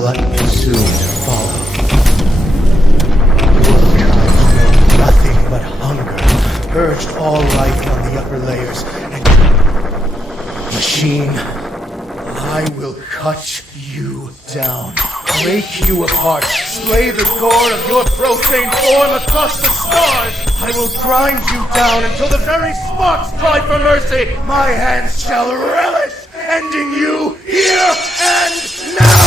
gluttony soon to follow. Your kind know nothing but hunger, purged all life on the upper layers, and machine, I will cut you down, break you apart, splay the core of your profane form across the stars. I will grind you down until the very sparks cry for mercy. My hands shall relish, ending you here and now!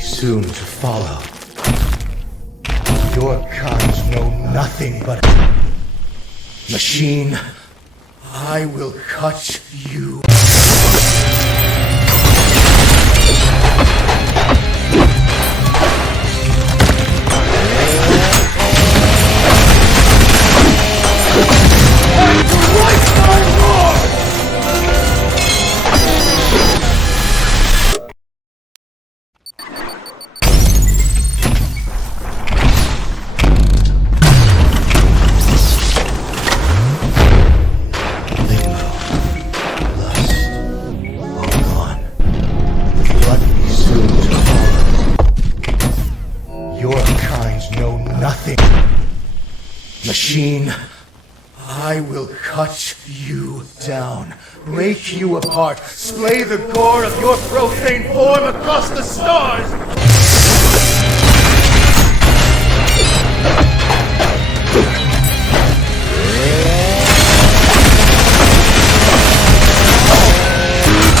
Soon to follow. Your kind know nothing but machine. I will cut you. And to right my lord! Machine, I will cut you down, break you apart, splay the gore of your profane form across the stars!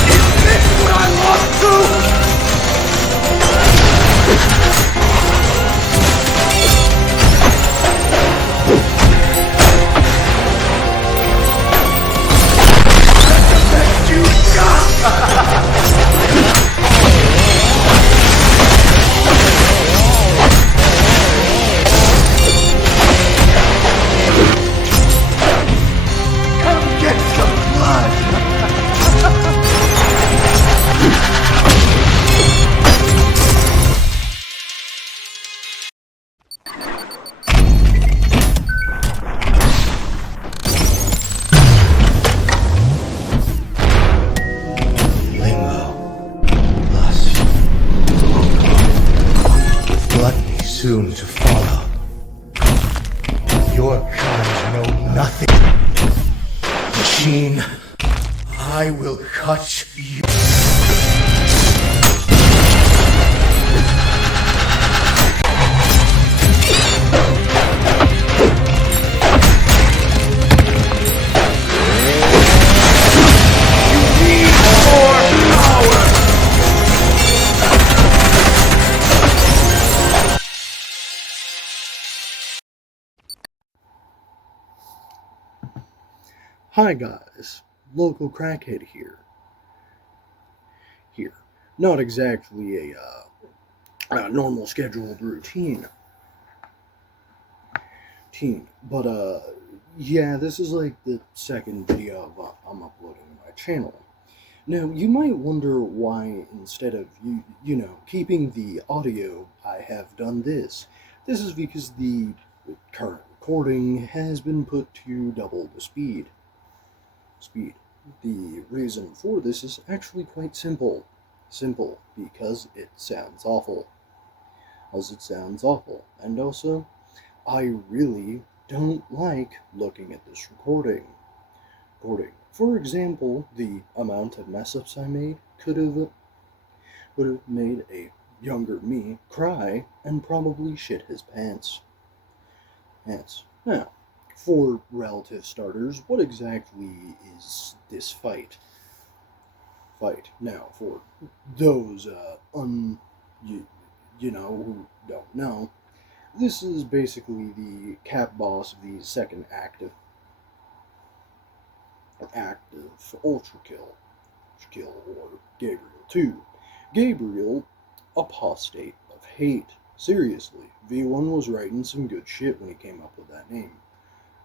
Is this what I lost to? Soon to follow. Your kind know nothing. Machine, I will cut you. You need more power! Hi guys, local crackhead here. Not exactly a normal scheduled routine. But yeah, this is like the second video I'm uploading to my channel. Now, you might wonder why instead of, keeping the audio, I have done this. This is because the current recording has been put to double the speed. The reason for this is actually quite simple. Simple because it sounds awful. And also, I really don't like looking at this recording. For example, the amount of mess-ups I made would have made a younger me cry and probably shit his pants. Now, for relative starters, what exactly is this fight? Now, for those who don't know, this is basically the cap boss of the second act of Ultrakill, or Gabriel 2. Gabriel, apostate of hate. Seriously, V1 was writing some good shit when he came up with that name.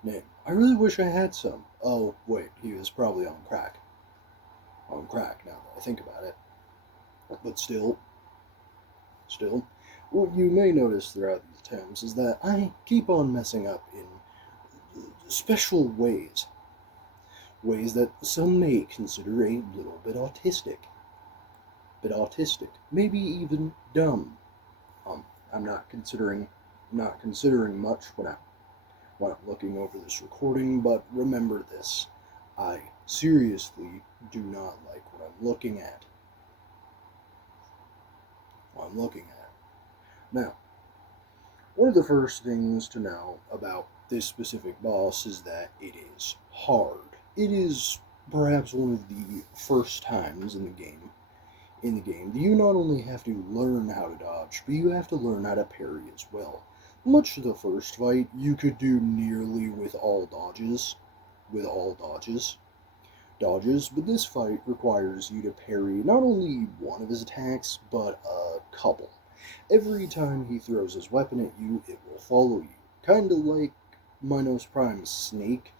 Man, I really wish I had some. Oh, wait, he was probably on crack. On crack, now that I think about it. But still, what you may notice throughout these attempts is that I keep on messing up in special ways. Ways that some may consider a little bit autistic. Maybe even dumb. I'm not considering much when I'm looking over this recording, but remember this. I seriously do not like what I'm looking at. Now, one of the first things to know about this specific boss is that it is hard. It is perhaps one of the first times in the game you not only have to learn how to dodge, but you have to learn how to parry as well. Much of the first fight you could do nearly with all dodges, but this fight requires you to parry not only one of his attacks, but a couple. Every time he throws his weapon at you, it will follow you. Kinda like Minos Prime's Snake,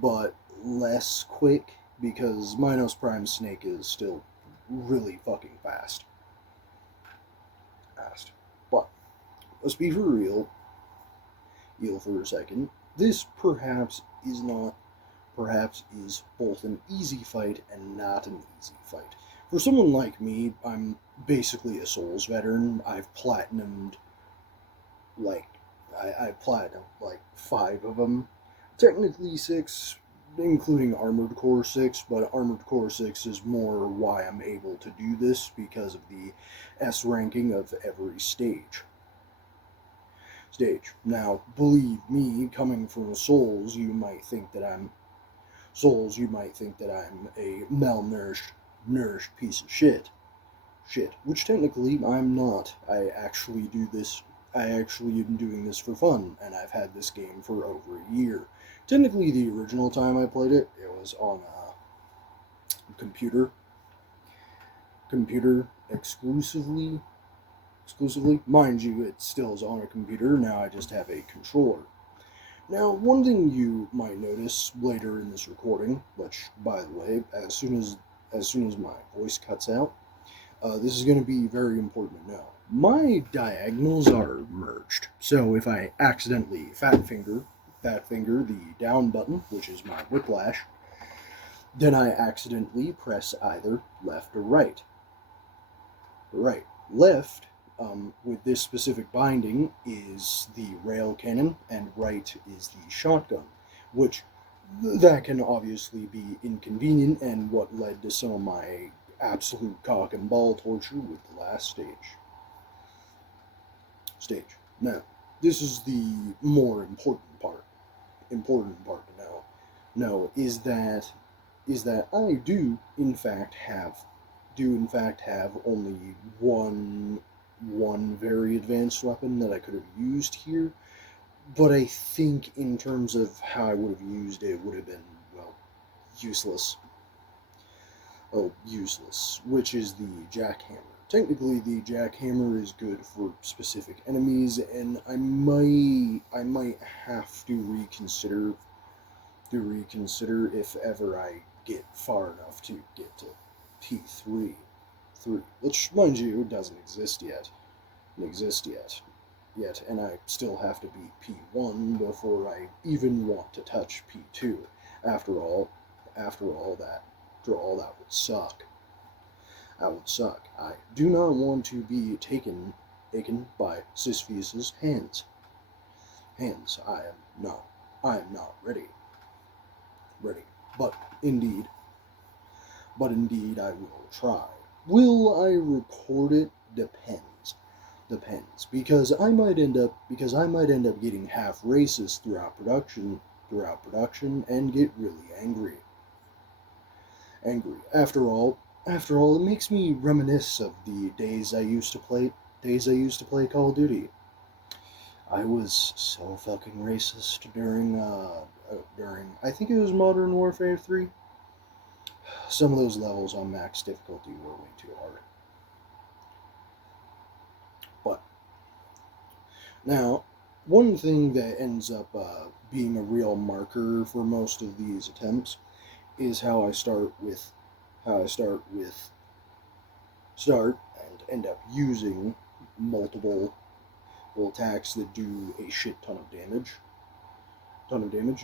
but less quick, because Minos Prime's Snake is still really fucking fast. But let's be for real for a second. This perhaps is both an easy fight and not an easy fight. For someone like me, I'm basically a Souls veteran. I've platinumed like I platinumed like 5 of them. Technically 6, including Armored Core 6, but Armored Core 6 is more why I'm able to do this because of the S ranking of every stage. Now, believe me, coming from Souls, you might think that I'm a nourished piece of shit. Which technically I'm not. I actually am doing this for fun, and I've had this game for over a year. Technically, the original time I played it, it was on a computer exclusively. Mind you, it still is on a computer. Now I just have a controller. Now, one thing you might notice later in this recording, which, by the way, as soon as my voice cuts out, this is going to be very important to know. My diagonals are merged, so if I accidentally fat finger the down button, which is my whiplash, then I accidentally press either left or right. Left, with this specific binding, is the rail cannon, and right is the shotgun, which that can obviously be inconvenient and what led to some of my absolute cock and ball torture with the last stage. Now, this is the more important part. Important part to know is that I do in fact have only one very advanced weapon that I could have used here, but I think in terms of how I would have used it would have been, well, useless. Which is the jackhammer. Technically, the jackhammer is good for specific enemies, and I might have to reconsider if ever I get far enough to get to P3, which, mind you, doesn't exist yet. And I still have to beat P1 before I even want to touch P2. After all that would suck. I do not want to be taken by Sisyphus' hands. I am not ready. But indeed I will try. Will I record it? Depends. Because I might end up getting half racist throughout production and get really angry. After all, it makes me reminisce of the days I used to play Call of Duty. I was so fucking racist during I think it was Modern Warfare 3. Some of those levels on max difficulty were way too hard. But now, one thing that ends up being a real marker for most of these attempts is how I start and end up using multiple attacks that do a shit ton of damage.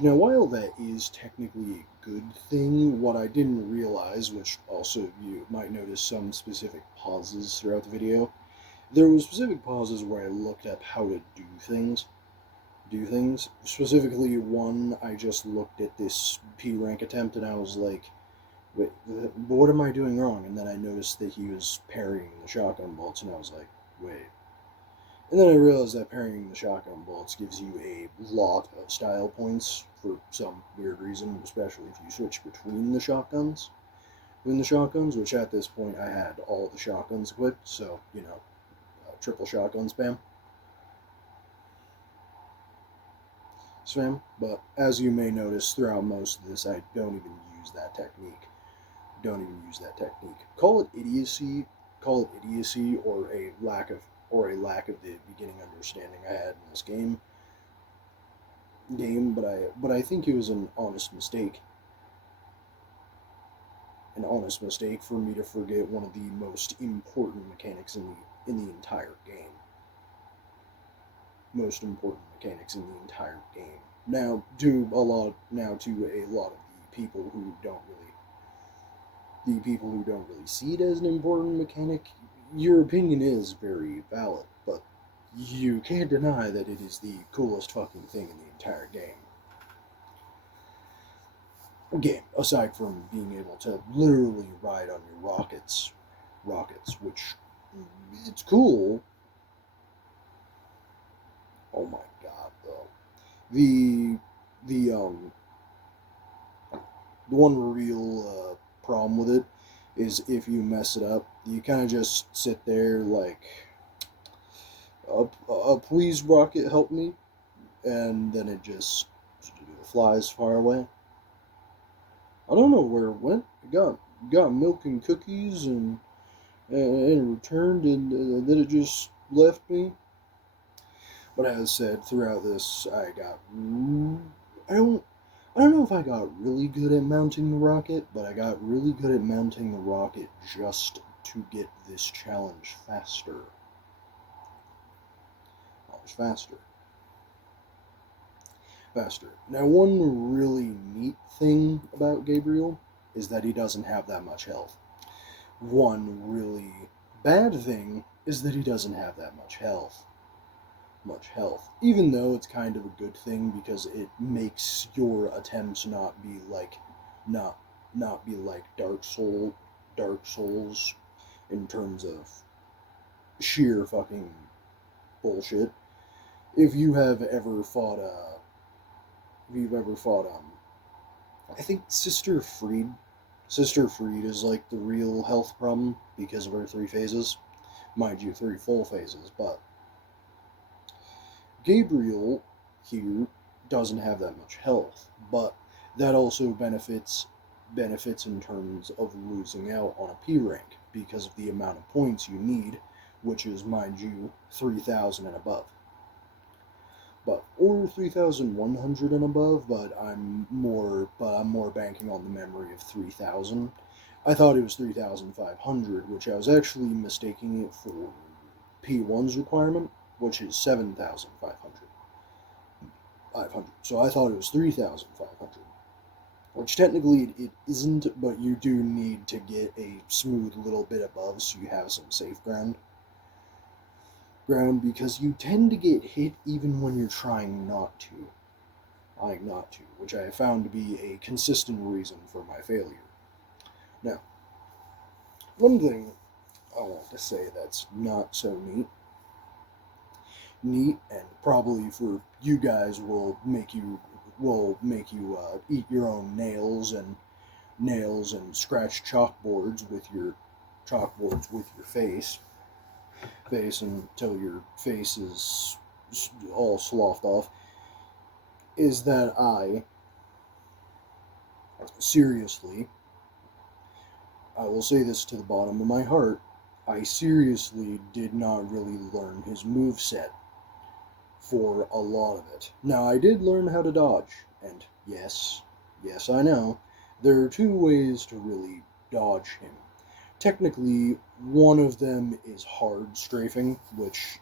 Now, while that is technically a good thing, what I didn't realize, which also you might notice some specific pauses throughout the video, there were specific pauses where I looked up how to do things. Specifically, one, I just looked at this P rank attempt and I was like, wait, what am I doing wrong? And then I noticed that he was parrying the shotgun bolts, and I was like, wait. And then I realized that parrying the shotgun bolts gives you a lot of style points for some weird reason, especially if you switch between the shotguns. Which at this point I had all the shotguns equipped, so, triple shotgun spam. But as you may notice throughout most of this, I don't even use that technique. Call it idiocy, or a lack of the beginning understanding I had in this game. But I think it was an honest mistake. For me to forget one of the most important mechanics in the entire game. Now, to a lot of the people who don't really see it as an important mechanic, your opinion is very valid, but you can't deny that it is the coolest fucking thing in the entire game. Aside from being able to literally ride on your rockets, which it's cool. Oh my god, though. The the one real problem with it is if you mess it up, you kind of just sit there like, please rocket, help me, and then it just flies far away. I don't know where it went. It got milk and cookies and returned, and then it just left me. But as said, throughout this, I don't know if I got really good at mounting the rocket, but I got really good at mounting the rocket just to get this challenge faster. Now, one really neat thing about Gabriel is that he doesn't have that much health. One really bad thing is that he doesn't have that much health. Even though it's kind of a good thing because it makes your attempts not be like Dark Souls in terms of sheer fucking bullshit. If you've ever fought I think Sister Freed is like the real health problem because of her 3 phases. Mind you, 3 full phases, but Gabriel here doesn't have that much health, but that also benefits in terms of losing out on a P rank because of the amount of points you need, which is, mind you, 3,000 and above. Or 3,100 and above, but I'm more banking on the memory of 3,000. I thought it was 3,500, which I was actually mistaking it for P1's requirement, which is 7,500. So I thought it was 3,500. Which technically it isn't, but you do need to get a smooth little bit above so you have some safe ground, because you tend to get hit even when you're trying not to, which I have found to be a consistent reason for my failure. Now, one thing I want to say that's not so neat, and probably for you guys will make you eat your own nails and scratch chalkboards with your face until your face is all sloughed off, is that I will say this to the bottom of my heart, I seriously did not really learn his moveset for a lot of it. Now, I did learn how to dodge, and yes, I know, there are two ways to really dodge him. Technically, one of them is hard strafing, which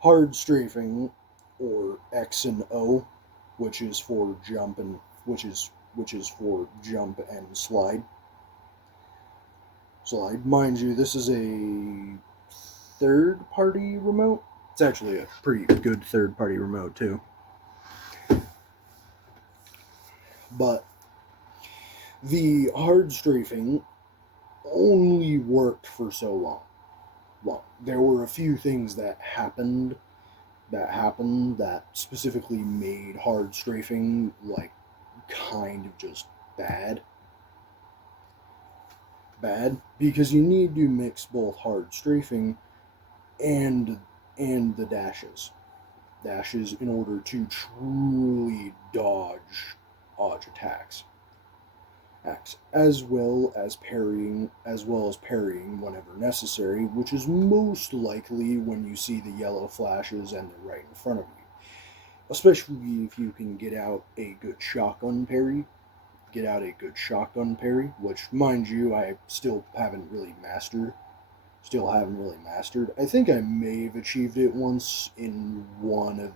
hard strafing, or X and O, which is for jump and which is for jump and slide. Mind you, this is a third-party remote. It's actually a pretty good third-party remote too. But the hard strafing only worked for so long. Well, there were a few things that happened that specifically made hard strafing like kind of just bad because you need to mix both hard strafing and the dashes in order to truly dodge attacks, as well as parrying whenever necessary, which is most likely when you see the yellow flashes and they're right in front of you, especially if you can get out a good shotgun parry, which, mind you, I still haven't really mastered. I think I may have achieved it once in one of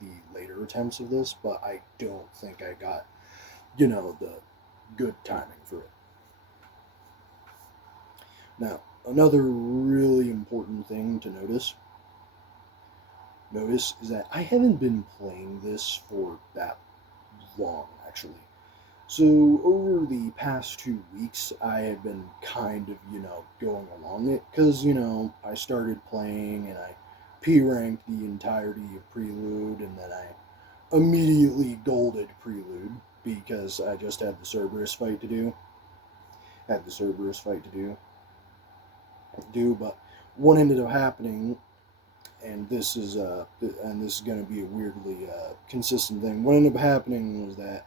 the later attempts of this, but I don't think I got, the good timing for it. Now, another really important thing to notice is that I haven't been playing this for that long, actually. So over the past 2 weeks, I have been kind of, going along it, because, I started playing and I P-ranked the entirety of Prelude, and then I immediately golded Prelude, because I just had the Cerberus fight to do. But what ended up happening, and this is going to be a weirdly consistent thing, what ended up happening was that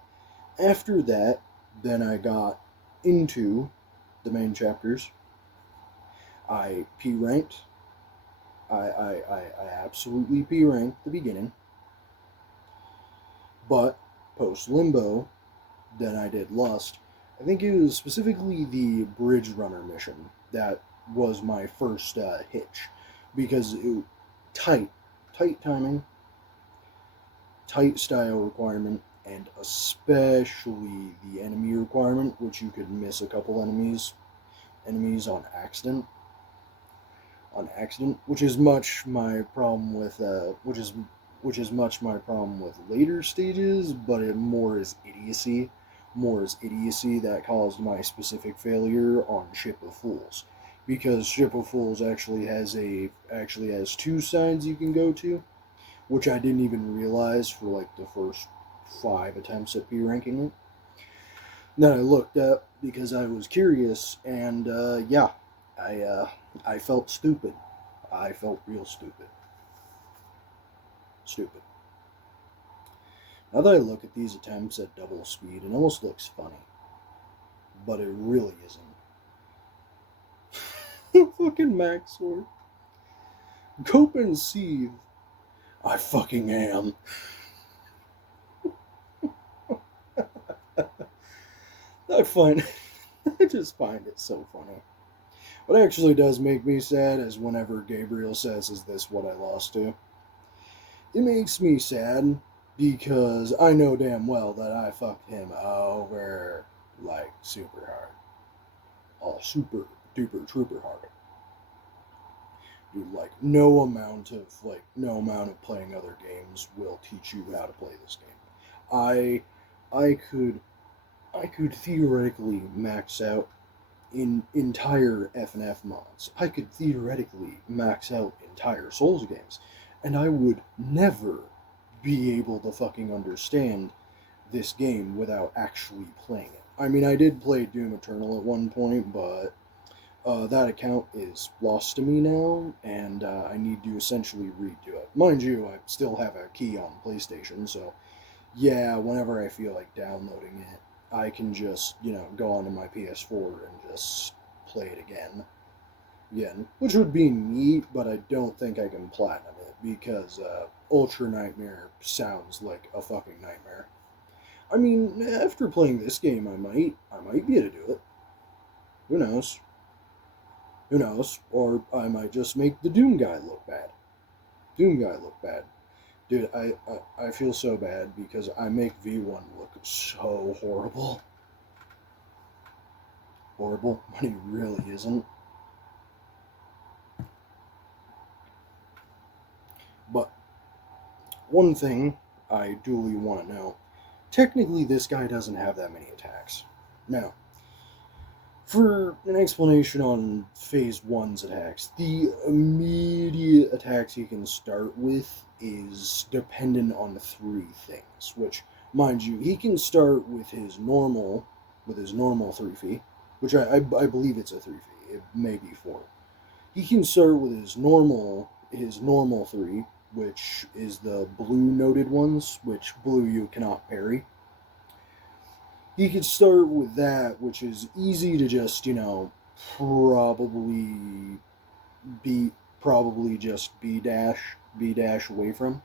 after that, then I got into the main chapters. I P-ranked. I absolutely P-ranked the beginning. But post-Limbo, then I did Lust. I think it was specifically the Bridge Runner mission that was my first hitch. Because it tight timing, tight style requirement, and especially the enemy requirement, which you could miss a couple enemies on accident, which is much my problem with later stages, but it more is idiocy that caused my specific failure on Ship of Fools, because Ship of Fools actually has two sides you can go to, which I didn't even realize for like the first 5 attempts at P-ranking it. Then I looked up because I was curious, and I felt stupid. I felt real stupid. Now that I look at these attempts at double speed, it almost looks funny, but it really isn't. Fucking Max Sword. Cope and Seethe. I fucking am. I just find it so funny. What actually does make me sad is whenever Gabriel says, "Is this what I lost to?" It makes me sad because I know damn well that I fucked him over like super hard. Oh, super duper trooper hard. Dude, like no amount of playing other games will teach you how to play this game. I could theoretically max out in entire FNF mods. I could theoretically max out entire Souls games, and I would never be able to fucking understand this game without actually playing it. I mean, I did play Doom Eternal at one point, but that account is lost to me now, and I need to essentially redo it. Mind you, I still have a key on PlayStation, so yeah, whenever I feel like downloading it, I can just, go onto my PS4 and just play it again. again, which would be neat, but I don't think I can platinum it because Ultra Nightmare sounds like a fucking nightmare. I mean, after playing this game, I might be able to do it. Who knows? Who knows? Or I might just make the Doom guy look bad. Doom guy look bad. Dude, I feel so bad because I make V1 look so horrible. Horrible when he really isn't. But one thing I duly want to know, technically this guy doesn't have that many attacks. Now, for an explanation on Phase 1's attacks, the immediate attacks he can start with is dependent on 3 things, which, mind you, he can start with his normal 3 feet, which I believe it's a 3 feet, it may be 4. He can start with his normal 3, which is the blue noted ones, which blue you cannot parry. He could start with that, which is easy to just, probably just B dash away from.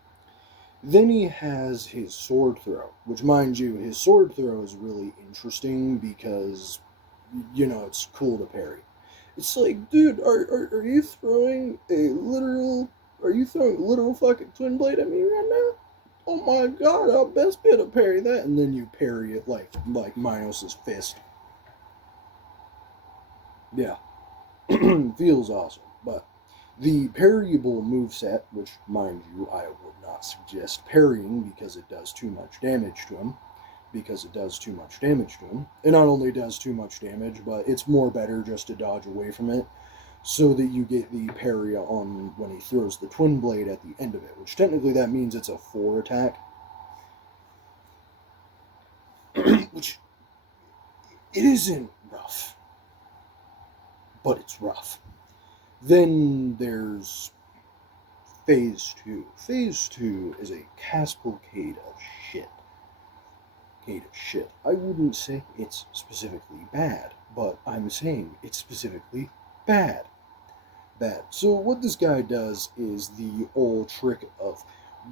Then he has his sword throw, which, mind you, his sword throw is really interesting because, it's cool to parry. It's like, dude, are you throwing are you throwing a literal fucking twin blade at me right now? Oh my god, I'll best be able to parry that. And then you parry it like Minos' fist. Yeah. Feels awesome. But the parryable moveset, which, mind you, I would not suggest parrying because it does too much damage to him. It not only does too much damage, but it's more better just to dodge away from it so that you get the parry on when he throws the twin blade at the end of it, which technically that means it's a 4 attack. Which, it isn't rough, but it's rough. Then there's Phase 2. Phase 2 is a cavalcade of shit. I wouldn't say it's specifically bad, but I'm saying it's specifically bad. So what this guy does is the old trick of,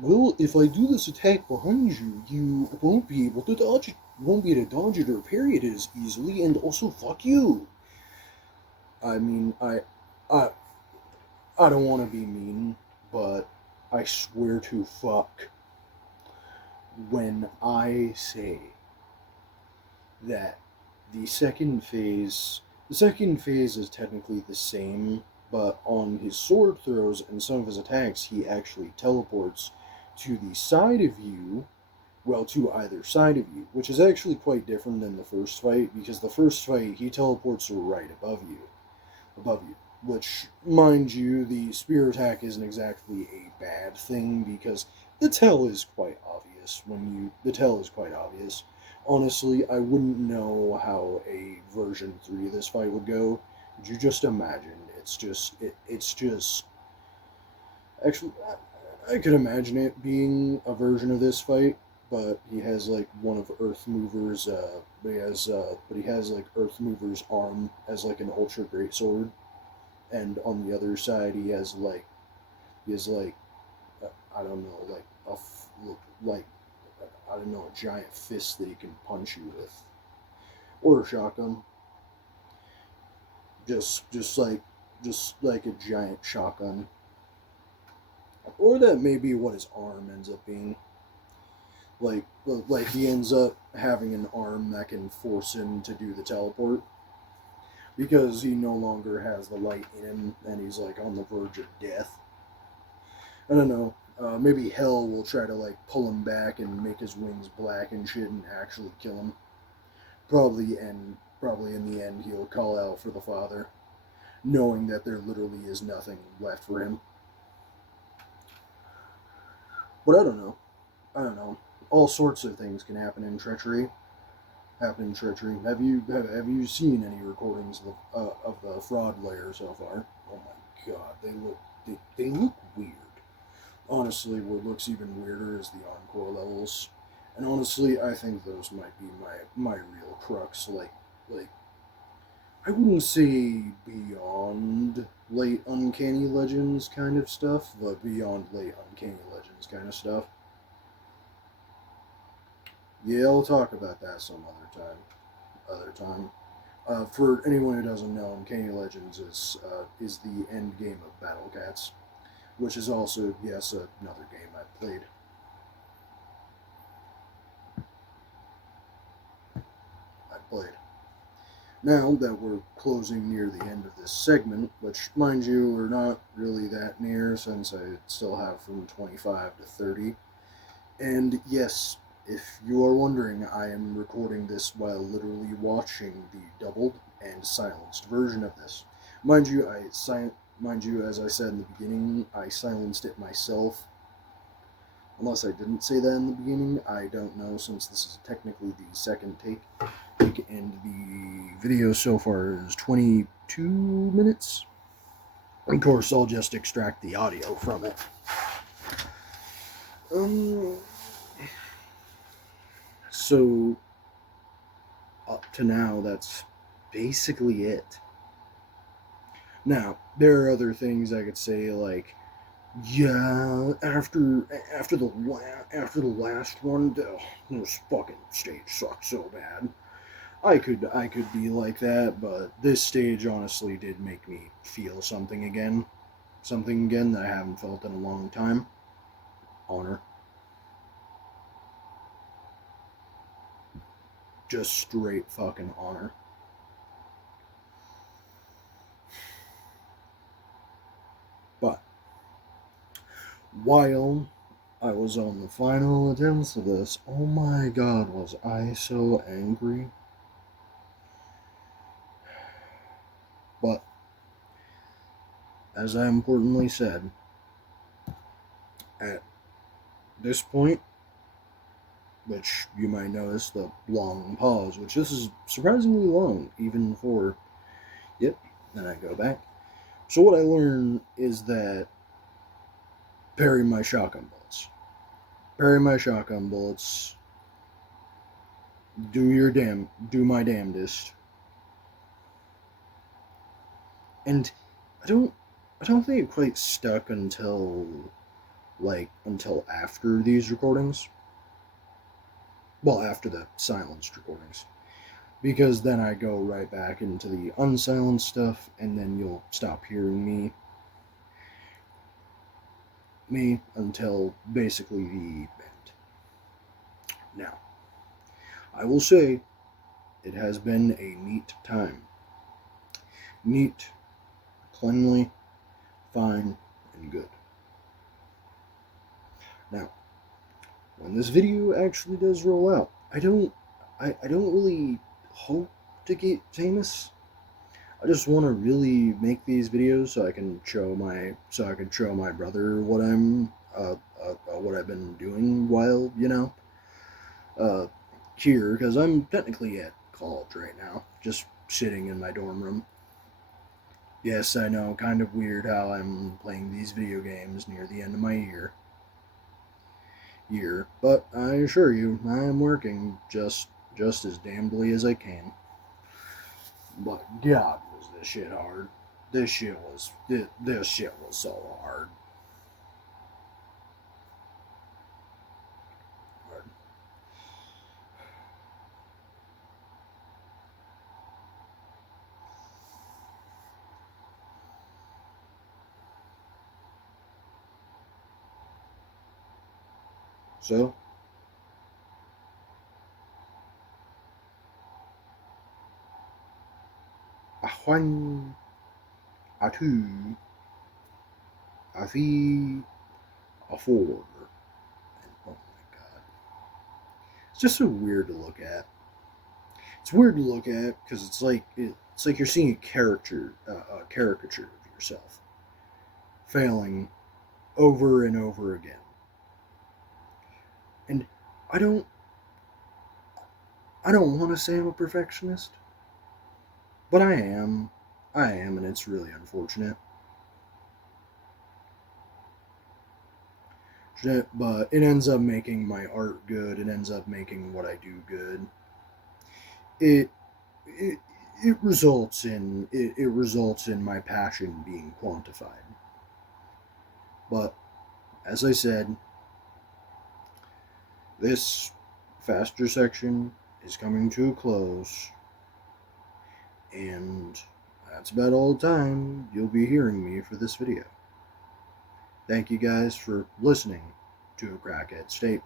well, if I do this attack behind you, you won't be able to dodge it. You won't be able to dodge it or parry it as easily, and also fuck you. I mean, I don't want to be mean, but I swear to fuck when I say that the second phase is technically the same, but on his sword throws and some of his attacks, he actually teleports to the side of you, to either side of you, which is actually quite different than the first fight, because the first fight, he teleports right above you, which, mind you, the spear attack isn't exactly a bad thing, because the tell is quite obvious. Honestly, I wouldn't know how a version 3 of this fight would go. Could you just imagine? It's just... Actually, I could imagine it being a version of this fight, but he has, like, one of Earthmover's, he has, like, Earthmover's arm as, like, an ultra great sword. And on the other side, he has, I don't know, a giant fist that he can punch you with. Or a shotgun. Just like a giant shotgun. Or that may be what his arm ends up being. Like he ends up having an arm that can force him to do the teleport. Because he no longer has the light in him, and he's, like, on the verge of death. I don't know. Maybe Hell will try to, like, pull him back and make his wings black and shit and actually kill him. Probably in the end he'll call out for the Father, knowing that there literally is nothing left for him. But I don't know. All sorts of things can happen in treachery. Have you seen any recordings of the fraud layer so far? Oh my god, they look weird. Honestly, what looks even weirder is the encore levels, and honestly, I think those might be my real crux. Like I wouldn't say beyond late Uncanny Legends kind of stuff, but beyond late Uncanny Legends kind of stuff. Yeah, I'll talk about that some other time. For anyone who doesn't know, Uncanny Legends is the end game of Battle Cats, which is also, yes, another game I played. Now that we're closing near the end of this segment, which, mind you, we're not really that near since I still have from 25 to 30. And yes, if you are wondering, I am recording this while literally watching the doubled and silenced version of this. Mind you, as I said in the beginning, I silenced it myself. Unless I didn't say that in the beginning, I don't know, since this is technically the second take, and the video so far is 22 minutes. Of course, I'll just extract the audio from it. So, up to now, that's basically it. Now, there are other things I could say, like, yeah, after the last one, this fucking stage sucked so bad. I could be like that, but this stage honestly did make me feel something again that I haven't felt in a long time. Honor. Just straight fucking honor. But while I was on the final attempts of this, oh my god, was I so angry. But, as I importantly said, at this point, which you might notice the long pause, which this is surprisingly long, even for, yep, then I go back. So what I learned is that parry my shotgun bullets. Parry my shotgun bullets. Do my damnedest. And I don't think it quite stuck until after these recordings. Well, after the silenced recordings. Because then I go right back into the unsilenced stuff, and then you'll stop hearing me until basically the end. Now, I will say, it has been a neat time. Neat, cleanly, fine, and good. Now, when this video actually does roll out, I don't really hope to get famous. I just want to really make these videos so I can show my brother what what I've been doing while here, because I'm technically at college right now, just sitting in my dorm room. Yes, I know, kind of weird how I'm playing these video games near the end of my year, but I assure you, I am working just as damnedly as I can. But God, was this shit hard. This shit was so hard. So, a one, a two, a three, a four, and oh my god, it's just so weird to look at. It's weird to look at because it's like you're seeing a caricature of yourself failing over and over again. And I don't want to say I'm a perfectionist, but I am, and it's really unfortunate. But it ends up making my art good. It ends up making what I do good. it results in my passion being quantified. But as I said, this faster section is coming to a close, and that's about all the time you'll be hearing me for this video. Thank you guys for listening to a crackhead statement.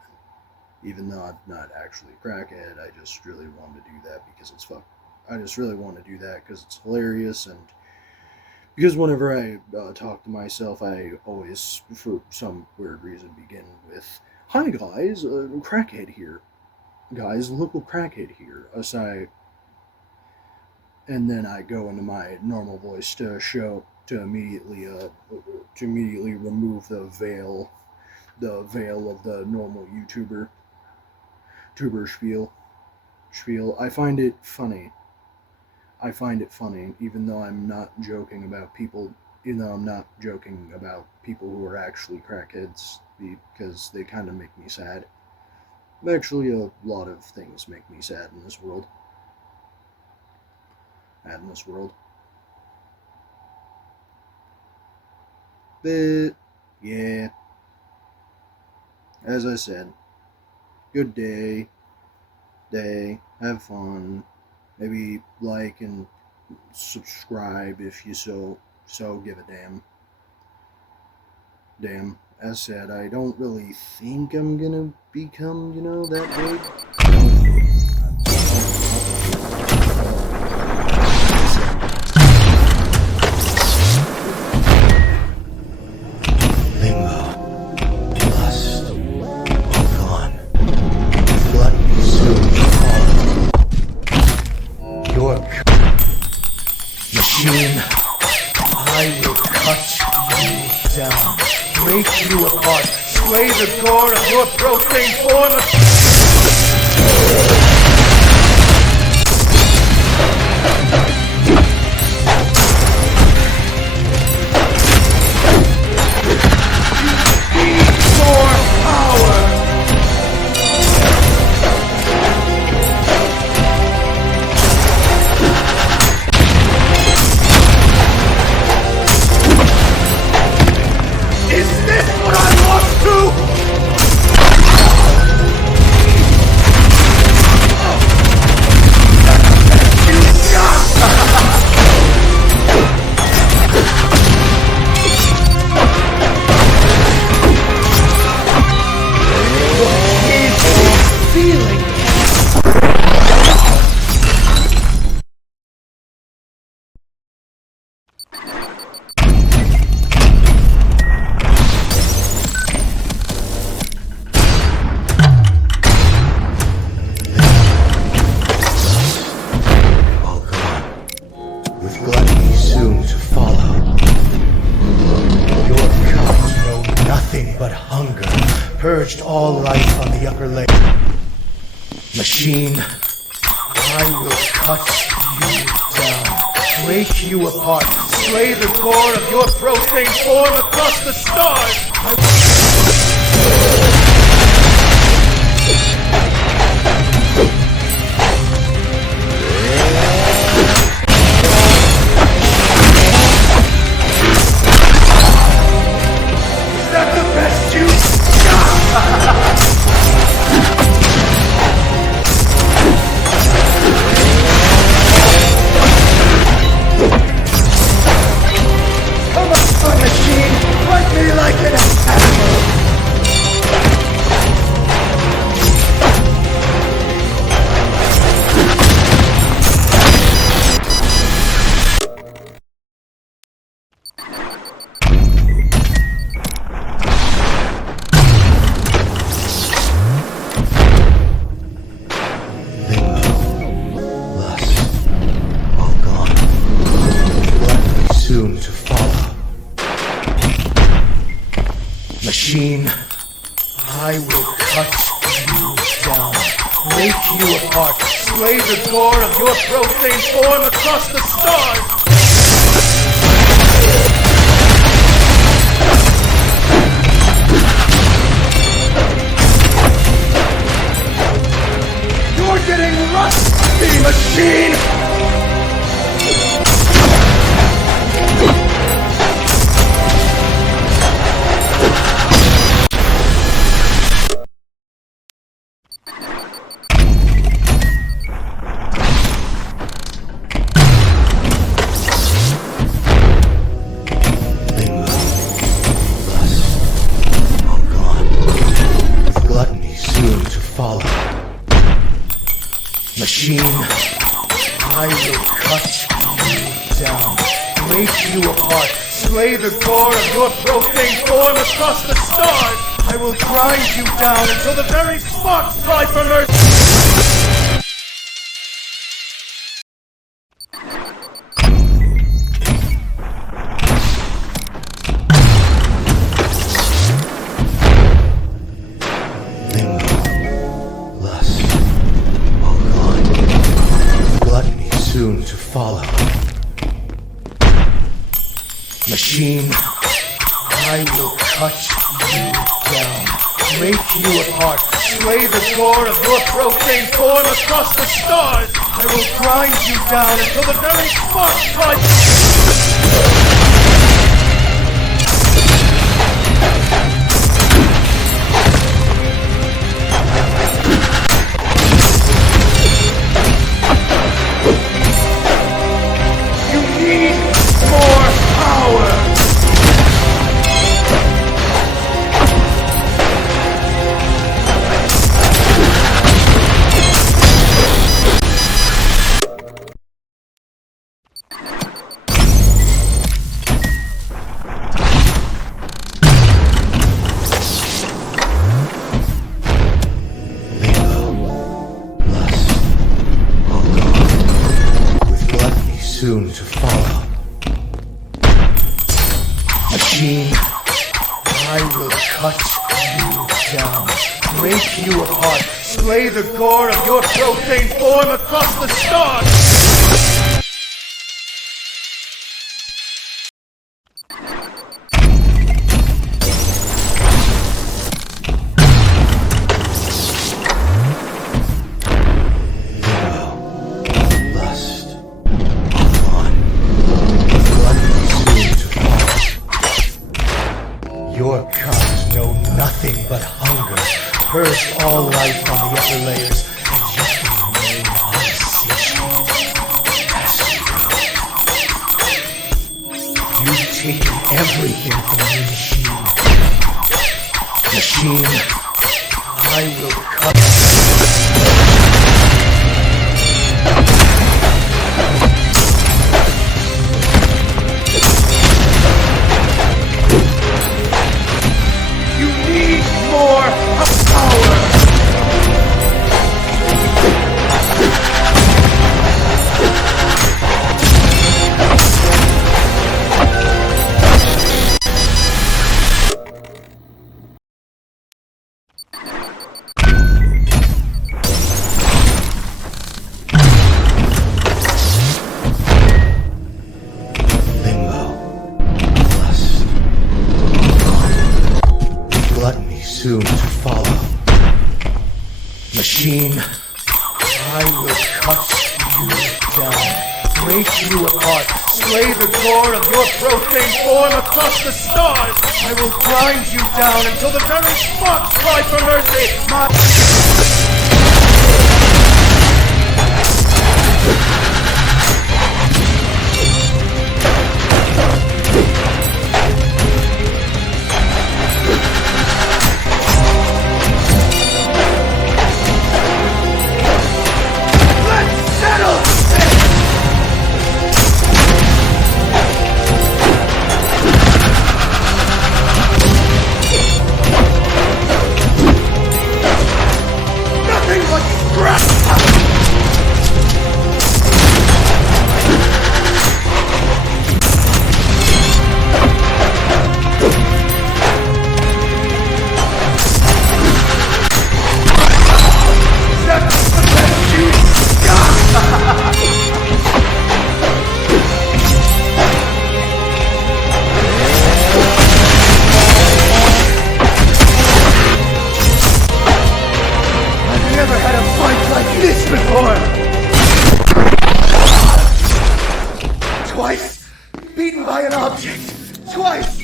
Even though I'm not actually a crackhead, I just really wanted to do that because it's fun. I just really want to do that because it's hilarious, and because whenever I talk to myself, I always, for some weird reason, begin with, "Hi guys, crackhead here. Guys, local crackhead here." Aside, and then I go into my normal voice to immediately remove the veil of the normal YouTuber spiel. I find it funny, even though I'm not joking about people. I'm not joking about people who are actually crackheads, because they kind of make me sad. Actually, a lot of things make me sad in this world. But yeah, as I said, good day, have fun, maybe like and subscribe if you so give a damn. As said, I don't really think I'm gonna become, that big. Machine, I will cut you down, break you apart, slay the core of your profane form of... You need more power! Purged all life on the upper layer. Machine, I will cut you down, break you apart, slay the core of your profane form across the stars. Machine, I will cut you down, break you apart, slay the core of your profane form across the stars! You're getting rusty, Machine! follow. Machine, I will cut you down, break you apart, slay the core of your profane form across the stars. I will grind you down until the very sparks cry for mercy. Soon to follow. Machine, I will cut you down, break you apart, slay the core of your profane form across the stars. I will grind you down until the very sparks cry. Soon to follow. Machine, I will cut you down, break you apart, slay the gore of your profane form across the stars. Your cubs know nothing but hunger, purge all life from the upper layers, and yet remain unsatiable. You've taken everything from the machine. Machine, I will cut. Soon to follow. Machine, I will cut you down, break you apart, slay the gore of your profane form across the stars. I will grind you down until the very sparks cry for mercy. Twice beaten by an object. Twice!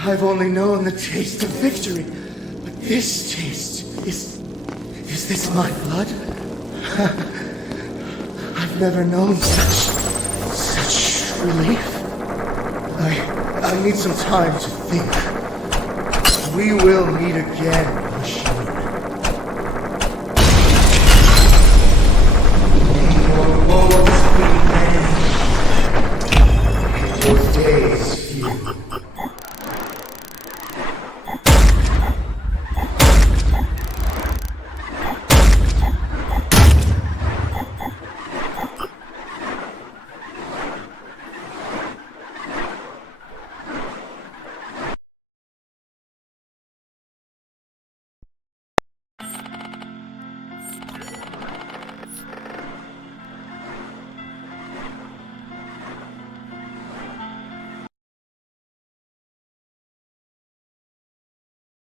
I've only known the taste of victory, but this taste is this my blood? I've never known such relief. I need some time to think. We will meet again.